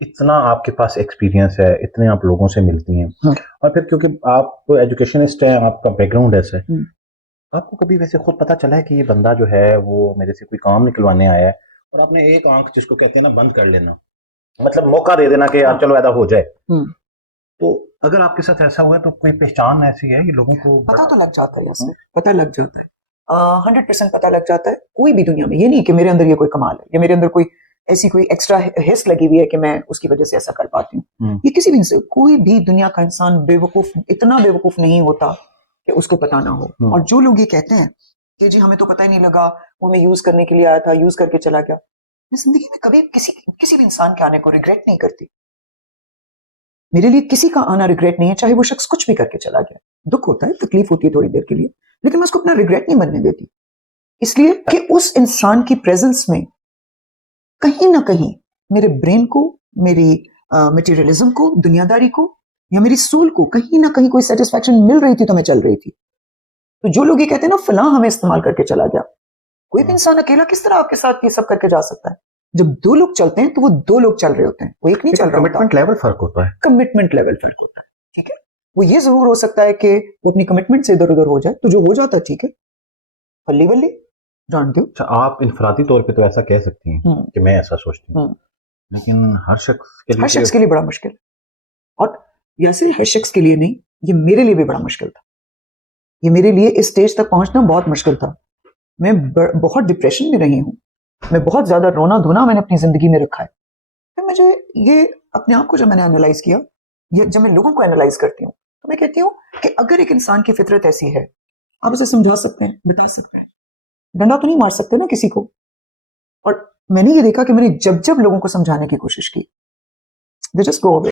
اتنا آپ کے پاس ایکسپیرینس ہے، اتنے آپ لوگوں سے ملتی ہیں، اور پھر کیونکہ آپ ایجوکیشنسٹ ہیں، آپ کا بیک گراؤنڈ ایسا ہے، آپ کو کبھی ویسے خود پتا چلا ہے کہ یہ بندہ جو ہے وہ میرے سے کوئی کام نکلوانے آیا ہے، اور آپ نے ایک آنکھ جس کو کہتے ہیں نا بند کر لینا، مطلب موقع دے دینا کہ یار چلو ایسا ہو جائے؟ تو اگر آپ کے ساتھ ایسا ہوا ہے تو کوئی پہچان ایسی ہے کہ لوگوں کو پتا تو لگ جاتا ہے، یاسر پتا لگ جاتا ہے، 100% پتا لگ جاتا ہے. کوئی بھی دنیا میں یہ نہیں کہ میرے اندر یہ کوئی کمال ہے یا میرے اندر کوئی ایسی کوئی ایکسٹرا حص لگی ہوئی ہے کہ میں اس کی وجہ سے ایسا کر پاتی ہوں. یہ کسی بھی کوئی بھی دنیا کا انسان اتنا بے وقوف نہیں ہوتا کہ اس کو پتا نہ ہو. اور جو لوگ یہ کہتے ہیں کہ جی ہمیں تو پتہ ہی نہیں لگا، وہ میں یوز کرنے کے لیے آیا تھا، یوز کر کے چلا گیا، میں زندگی میں کبھی کسی بھی انسان کے آنے کو ریگریٹ نہیں کرتی. میرے لیے کسی کا آنا ریگریٹ نہیں ہے، چاہے وہ شخص کچھ بھی کر کے چلا گیا. دکھ ہوتا ہے، تکلیف ہوتی ہے تھوڑی دیر کے لیے، لیکن میں اس کو اپنا ریگریٹ نہیں بننے دیتی، اس لیے کہ اس انسان کی پریزنس میں کہیں نہ کہیں میرے برین کو، میری میٹیریلزم کو، دنیا داری کو، یا میری سول کو کہیں نہ کہیں کوئی سیٹسفیکشن مل رہی تھی تو میں چل رہی تھی. تو جو لوگ یہ کہتے ہیں نا فلاں ہمیں استعمال کر کے چلا گیا، کوئی بھی انسان اکیلا کس طرح آپ کے ساتھ یہ سب کر کے جا سکتا ہے؟ جب دو لوگ چلتے ہیں تو وہ دو لوگ چل رہے ہوتے ہیں، وہ ایک نہیں چل رہا ہوتا. کمٹمنٹ لیول فرق ہوتا ہے، کمٹمنٹ لیول فرق ہوتا ہے. ٹھیک ہے، وہ یہ ضرور ہو سکتا ہے کہ وہ اپنی کمٹمنٹ سے ادھر ادھر ہو جائے، تو جو ہو جاتا ہے ٹھیک ہے، پلی بلی جانتے ہو. آپ انفرادی طور پہ تو ایسا کہہ سکتی ہیں کہ میں ایسا سوچتی ہوں، لیکن ہر شخص کے لیے بڑا مشکل، اور یاسر ہر شخص کے لیے نہیں، یہ میرے لیے بھی بڑا مشکل تھا. یہ میرے لیے اس سٹیج تک پہنچنا بہت مشکل تھا. میں بہت ڈپریشن میں رہی ہوں، میں بہت زیادہ رونا دھونا میں نے اپنی زندگی میں رکھا ہے. پھر مجھے یہ اپنے آپ کو جب میں نے انالائز کیا، جب میں لوگوں کو انالائز کرتی ہوں تو میں کہتی ہوں کہ اگر ایک انسان کی فطرت ایسی ہے، آپ اسے سمجھا سکتے ہیں، بتا سکتے ہیں، ڈنڈا تو نہیں مار سکتے نا کسی کو. اور میں نے یہ دیکھا کہ میں نے جب لوگوں کو سمجھانے کی کوشش کی، they just go away.